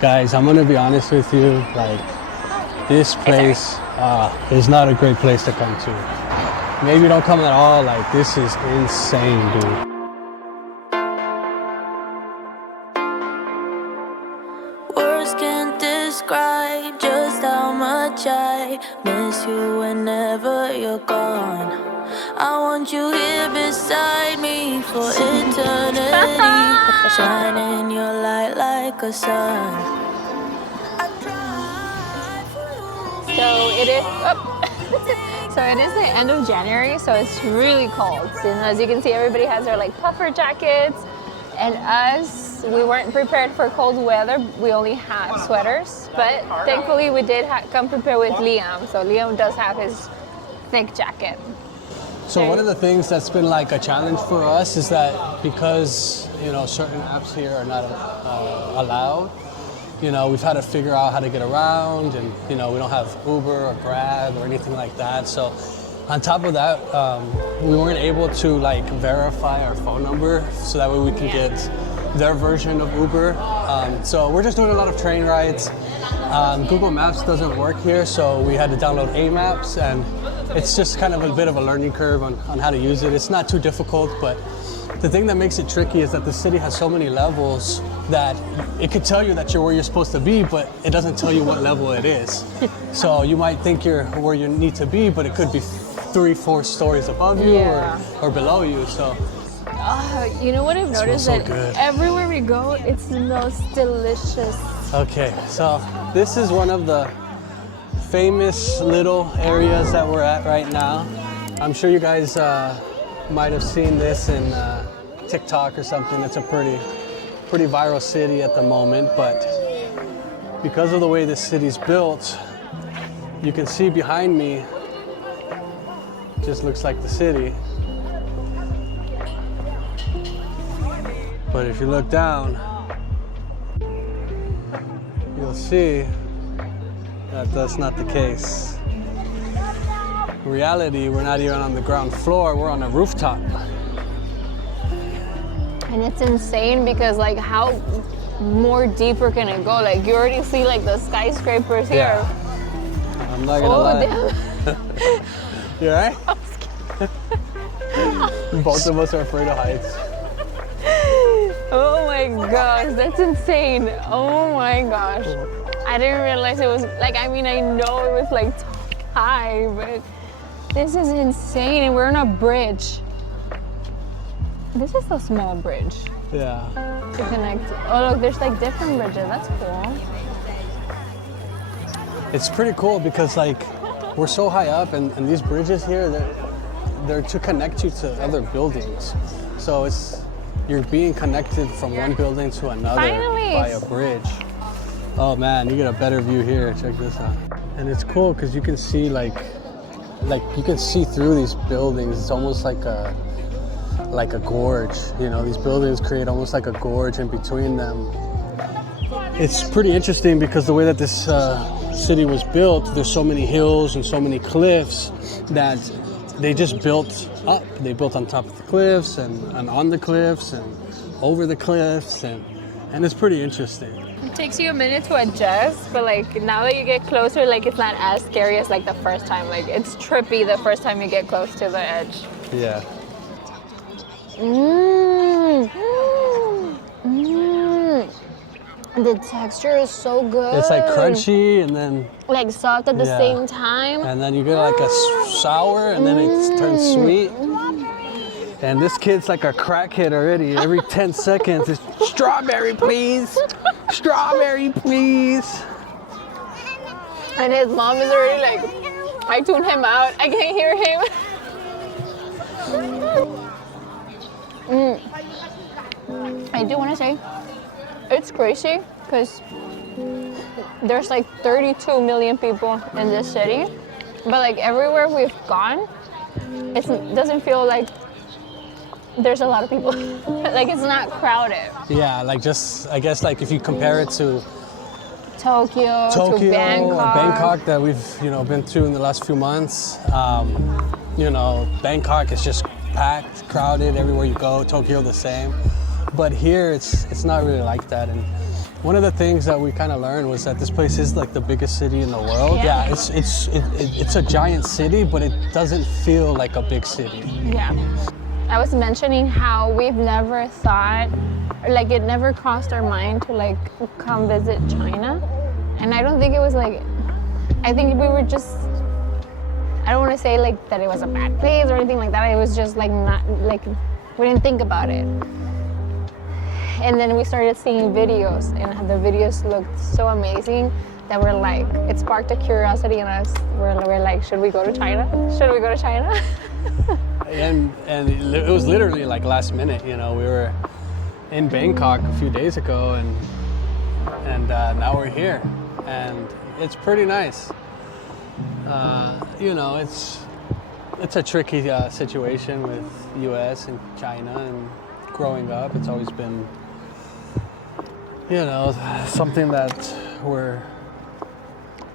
Guys, I'm gonna be honest with you, like, this place is not a great place to come to. Maybe don't come at all, like, this is insane, dude. Words can't describe just how much I miss you whenever you're gone. I want you here beside me for eternity, shining your light like a sun. So it is. So it is the end of January, so it's really cold. And as you can see, everybody has their like puffer jackets, and us, we weren't prepared for cold weather. We only have sweaters, but thankfully we did come prepared with Liam. So Liam does have his thick jacket. So one of the things that's been like a challenge for us is that because, you know, certain apps here are not allowed, you know, we've had to figure out how to get around, and, you know, we don't have Uber or Grab or anything like that. So on top of that, we weren't able to like verify our phone number so that way we can get their version of Uber. So we're just doing a lot of train rides. Google Maps doesn't work here, so we had to download A-Maps, and it's just kind of a bit of a learning curve on how to use it. It's not too difficult, but the thing that makes it tricky is that the city has so many levels that it could tell you that you're where you're supposed to be, but it doesn't tell you what level it is. So you might think you're where you need to be, but it could be 3-4 stories above you or below you. So You know what I've noticed? so That good. everywhere we go, it smells delicious. okay, so this is one of the famous little areas that we're at right now. I'm sure you guys might have seen this in TikTok or something. It's a pretty viral city at the moment, but because of the way this city's built, you can see behind me, just looks like the city. But if you look down, you'll see that that's not the case. In reality, we're not even on the ground floor, we're on a rooftop. And it's insane because like how more deeper can it go? Like you already see like the skyscrapers here. Yeah. I'm not gonna lie. Damn. You alright? Both of us are afraid of heights. Oh my gosh, that's insane. Oh my gosh. I didn't realize it was like, I mean, I know it was like high, but this is insane. And we're on a bridge. This is a small bridge Yeah. to connect. Oh look, there's like different bridges. That's cool. It's pretty cool because like we're so high up, and these bridges here, they're to connect you to other buildings. So you're being connected from one building to another by a bridge. Oh man, you get a better view here. Check this out. And it's cool because you can see like you can see through these buildings. It's almost like a gorge. You know, these buildings create almost like a gorge in between them. It's pretty interesting because the way that this city was built, there's so many hills and so many cliffs that they just built up. They built on top of the cliffs and on the cliffs and over the cliffs, and it's pretty interesting. It takes you a minute to adjust, but like now that you get closer, like it's not as scary as like the first time. Like it's trippy the first time you get close to the edge. Yeah. Mmm. Mmm. The texture is so good. It's like crunchy and then like soft at the same time. And then you get like a sour and then it turns sweet. And this kid's like a crackhead already. Every 10 seconds, it's strawberry, please. Strawberry, please. And his mom is already like, I tuned him out. I can't hear him. I do want to say, it's crazy because there's like 32 million people in this city, but like everywhere we've gone, it doesn't feel like there's a lot of people. Like it's not crowded. Yeah, like just, I guess like if you compare it to Tokyo to Bangkok that we've, you know, been through in the last few months. You know, Bangkok is just packed, crowded everywhere you go. Tokyo the same. But here it's not really like that. And One of the things that we kind of learned was that this place is like the biggest city in the world. Yeah. It's a giant city, but it doesn't feel like a big city. Yeah. I was mentioning how we've never thought, like it never crossed our mind to like come visit China. And I don't think it was like, I think we were just, I don't want to say like that it was a bad place or anything like that. It was just like not, like we didn't think about it. And then we started seeing videos, and the videos looked so amazing that we're like, it sparked a curiosity in us. We're like, should we go to China? Should we go to China? And it was literally like last minute, you know. We were in Bangkok a few days ago, and now we're here, and it's pretty nice. You know, it's a tricky situation with U.S. and China, and growing up, it's always been, you know, something that we're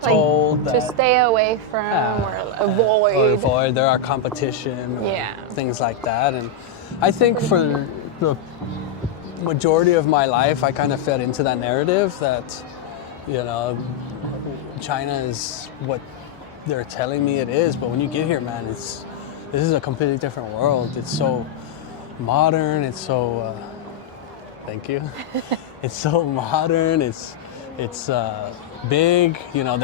told to that stay away from or avoid. There are competition, or Yeah. things like that. And I think for the majority of my life, I kind of fed into that narrative that, you know, China is what they're telling me it is. But when you get here, man, this is a completely different world. It's so modern. It's so thank you. It's so modern. It's big. You know,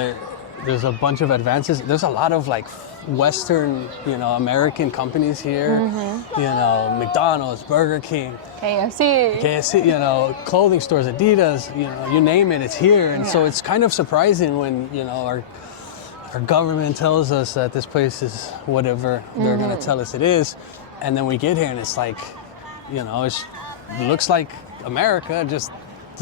there's a bunch of advances. There's a lot of like Western, you know, American companies here. You know, McDonald's, Burger King, KFC. you know, clothing stores, Adidas. You know, you name it, it's here. And so it's kind of surprising when, you know, our government tells us that this place is whatever they're going to tell us it is, and then we get here and it's like, you know, it looks like America, just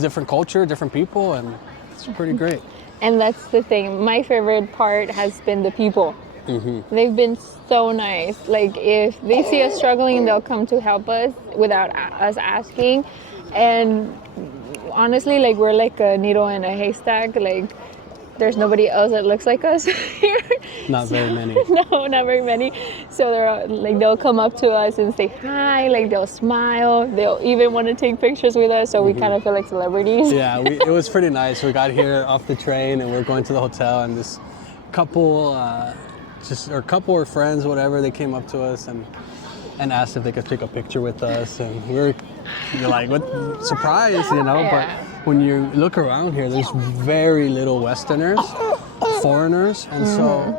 different culture, different people, and it's pretty great. And that's the thing. My favorite part has been the people. They've been so nice. Like if they see us struggling, they'll come to help us without us asking. And honestly, like we're like a needle in a haystack. Like there's nobody else that looks like us here. Not very many. No, not very many. So they'll come up to us and say hi, like they'll smile. They'll even want to take pictures with us, so we kind of feel like celebrities. Yeah, it was pretty nice. We got here off the train and we're going to the hotel, and this couple, couple or friends, whatever, they came up to us and asked if they could take a picture with us, and you're like, what, surprise, you know? Yeah. But when you look around here, there's very little Westerners, foreigners, and so,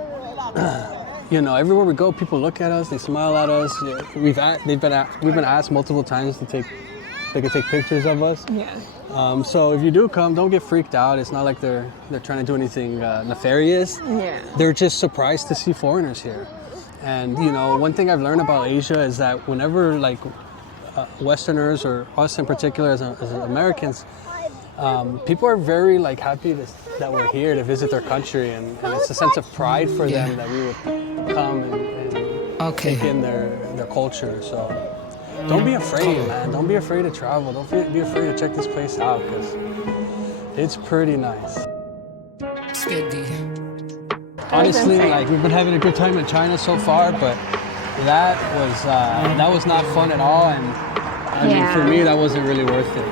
you know, everywhere we go, people look at us, they smile at us. We've been asked multiple times they could take pictures of us. Yeah. So if you do come, don't get freaked out. It's not like they're trying to do anything nefarious. Yeah. They're just surprised to see foreigners here. And, you know, one thing I've learned about Asia is that whenever, like, Westerners, or us in particular as Americans, people are very, like, happy that we're here to visit their country, and it's a sense of pride for them that we would come and take in their culture. So don't be afraid, man. Don't be afraid to travel. Don't be afraid to check this place out, because it's pretty nice. Honestly, like, we've been having a good time in China so far, but that was not fun at all, and I mean, for me, that wasn't really worth it.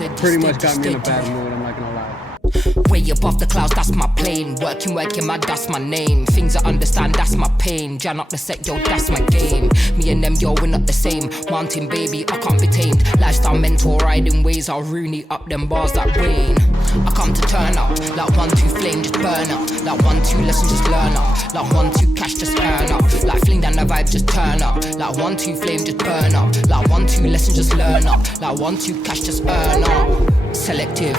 It pretty much got me in a bad mood, I'm not gonna lie. Way above the clouds, that's my plane. Working, mad, that's my name. Things I understand, that's my pain. Jan up the set, yo, that's my game. Me and them, yo, we're not the same. Mountain baby, I can't be tamed. Lifestyle mentor, riding ways, I'll Rooney up them bars like rain. I come to turn up, like 1, 2 flame, just burn up. Like 1, 2 lesson, just learn up. Like 1, 2 cash, just earn up. Like fling down the vibe, just turn up. Like 1, 2 flame, just burn up. Like 1, 2 lesson, just learn up. Like 1, 2 cash, just earn up. Selective.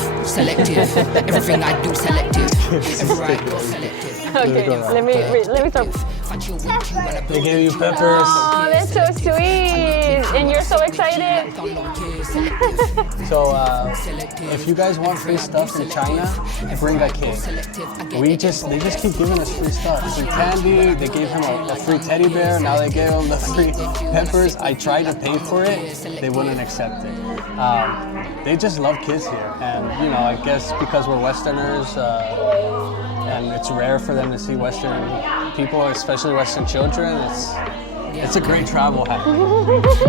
Everything I do selective. Everywhere I go selective. Okay, let me start. They gave you peppers. Oh, that's so sweet. And you're so excited. So if you guys want free stuff in China, bring a kid. They just keep giving us free stuff. Free candy, they gave him a free teddy bear, now they gave him the free peppers. I tried to pay for it, they wouldn't accept it. They just love kids here, and you know, I guess because we're Westerners, and it's rare for them to see Western people, especially Western children. It's a great travel hack.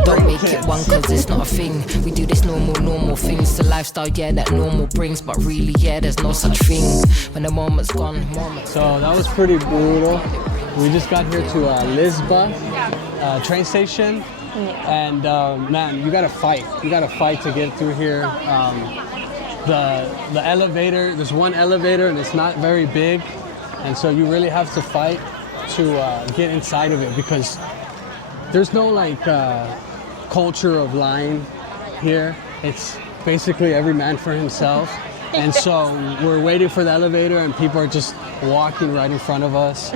Don't make it one cause it's not a thing. We do this normal things. It's a lifestyle, yeah, that normal brings. But really, yeah, there's no such thing. When the moment's gone, So that was pretty brutal. We just got here to Liziba Train Station. And man, you gotta fight. You gotta fight to get through here. The elevator, there's one elevator and it's not very big. And so you really have to fight to get inside of it because there's no like culture of line here. It's basically every man for himself. And so we're waiting for the elevator and people are just walking right in front of us.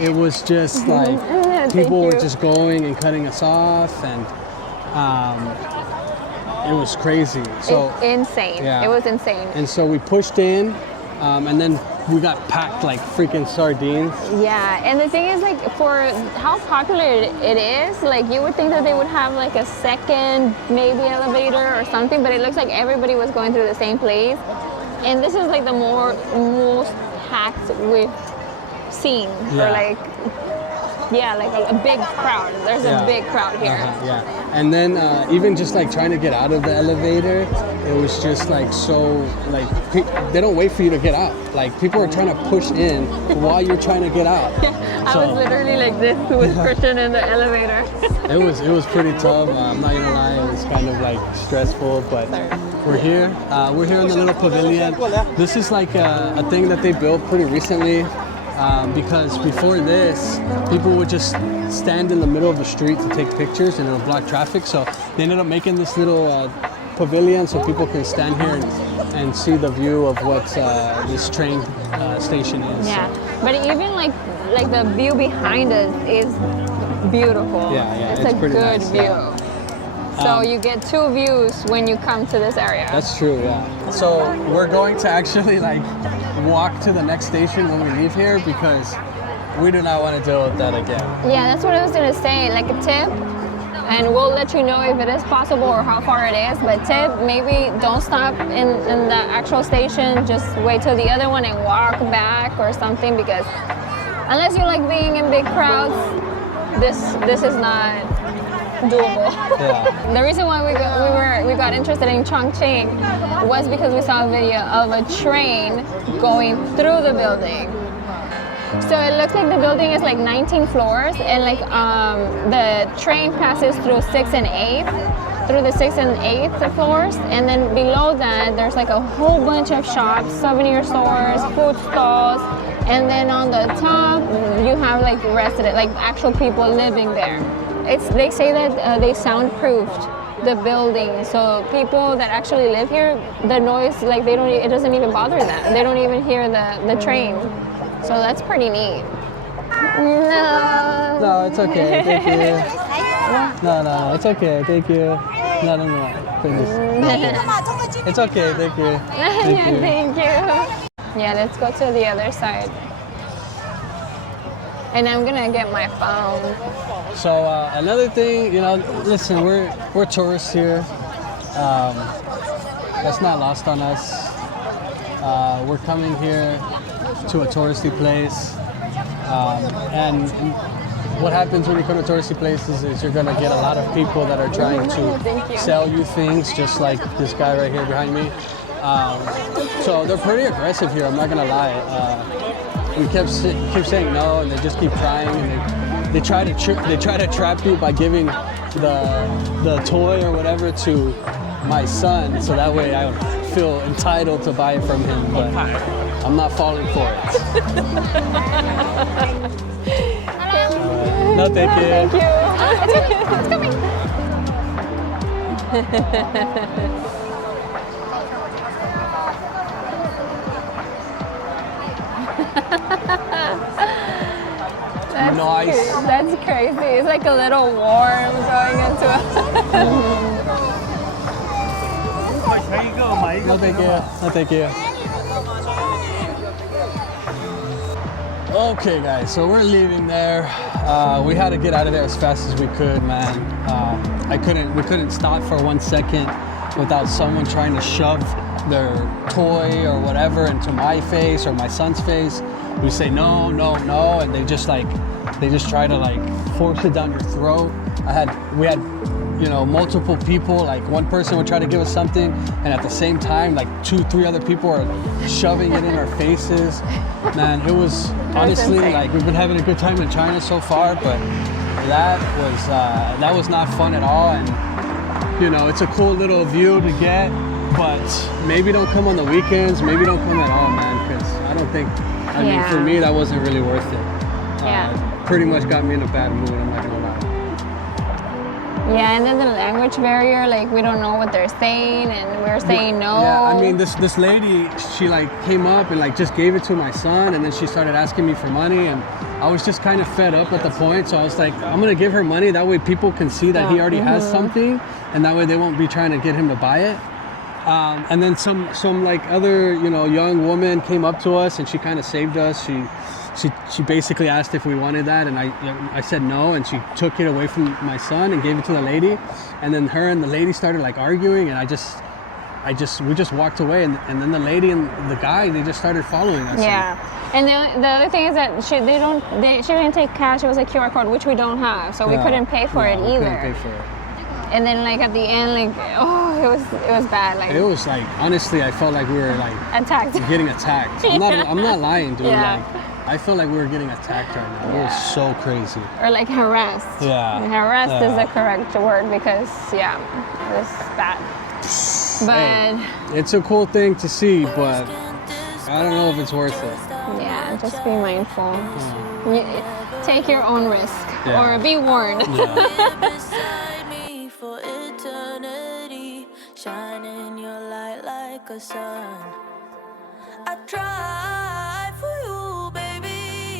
It was just like people were just going and cutting us off and it was crazy. So it's insane. Yeah. It was insane. And so we pushed in and then we got packed like freaking sardines. Yeah, and the thing is, like, for how popular it is, like, you would think that they would have like a second maybe elevator or something, but it looks like everybody was going through the same place. And this is like the most packed we've seen for like a big crowd. There's a big crowd here. Yeah, and then even just like trying to get out of the elevator, it was just like so like they don't wait for you to get out. Like people are trying to push in while you're trying to get out. I was literally like this with Christian in the elevator. It was pretty tough. I'm not gonna lie, it was kind of like stressful, but we're here. We're here in the little pavilion. This is like a thing that they built pretty recently. Because before this, people would just stand in the middle of the street to take pictures and it would block traffic. So they ended up making this little pavilion so people can stand here and see the view of what this train station is. Yeah, but even like the view behind us is beautiful. Yeah, it's a pretty good nice, view. yeah. So you get two views when you come to this area. That's true, yeah. So we're going to actually like walk to the next station when we leave here because we do not want to deal with that again. Yeah, that's what I was gonna say, like a tip, and we'll let you know if it is possible or how far it is, but tip, maybe don't stop in the actual station, just wait till the other one and walk back or something, because unless you like being in big crowds, this is not doable. Yeah. The reason why we got interested in Chongqing was because we saw a video of a train going through the building. So it looks like the building is like 19 floors, and like the train passes through 6th and 8th, through the 6th and 8th floors, and then below that there's like a whole bunch of shops, souvenir stores, food stalls, and then on the top you have like resident, like actual people living there. They say that they soundproofed the building, so people that actually live here, the noise, like it doesn't even bother them. They don't even hear the train. So that's pretty neat. No, it's okay. Thank you. No, it's okay. Thank you. No. Please. It's okay. Thank you. Thank you. Yeah, let's go to the other side. And I'm gonna get my phone. So another thing, listen, we're tourists here. That's not lost on us. We're coming here to a touristy place, and what happens when you come to touristy places is you're gonna get a lot of people that are trying to sell you things, just like this guy right here behind me. So they're pretty aggressive here. I'm not gonna lie. We keep saying no, and they just keep trying, and they try to trap you by giving the toy or whatever to my son, so that way I feel entitled to buy it from him, but I'm not falling for it. No, thank you. Thank you. It's coming. That's Nice. That's crazy. It's like a little worm going into a... No, thank you. No, thank you. Okay, guys, so we're leaving there. We had to get out of there as fast as we could, man. We couldn't stop for 1 second without someone trying to shove toy or whatever into my face or my son's face, we say no, no, no, and they just try to like force it down your throat. We had multiple people, like one person would try to give us something, and at the same time like 2-3 other people are shoving it in our faces. Man, it was honestly like, we've been having a good time in China so far, but that was not fun at all. And it's a cool little view to get, but maybe don't come on the weekends, maybe don't come at all, man, because I don't think, I mean, for me, that wasn't really worth it. Pretty much got me in a bad mood, I'm not gonna lie. Yeah, and then the language barrier, like we don't know what they're saying, and we're saying no. Yeah, I mean, this lady, she like came up and like just gave it to my son, and then she started asking me for money, and I was just kind of fed up at the point, so I was like, I'm gonna give her money, that way people can see that he already has something, and that way they won't be trying to get him to buy it. And then some like other young woman came up to us, and she kind of saved us. She basically asked if we wanted that, and I said no, and she took it away from my son and gave it to the lady, and then her and the lady started like arguing, and we just walked away, and then the lady and the guy, they just started following us. Yeah, and the other thing is that she didn't take cash. It was a QR code, which we don't have, so we couldn't pay for it either. Couldn't pay for it. And then like at the end, like it was bad. Like it was like, honestly, I felt like we were like attacked, getting attacked. I'm not lying, dude. Yeah. Like, I feel like we were getting attacked right now. It was so crazy. Or like harassed. Yeah. Harassed is the correct word, because it was bad. But hey, it's a cool thing to see, but I don't know if it's worth it. Yeah, just be mindful. Take your own risk, or be warned. Beside me for eternity, shining your light like a sun. I try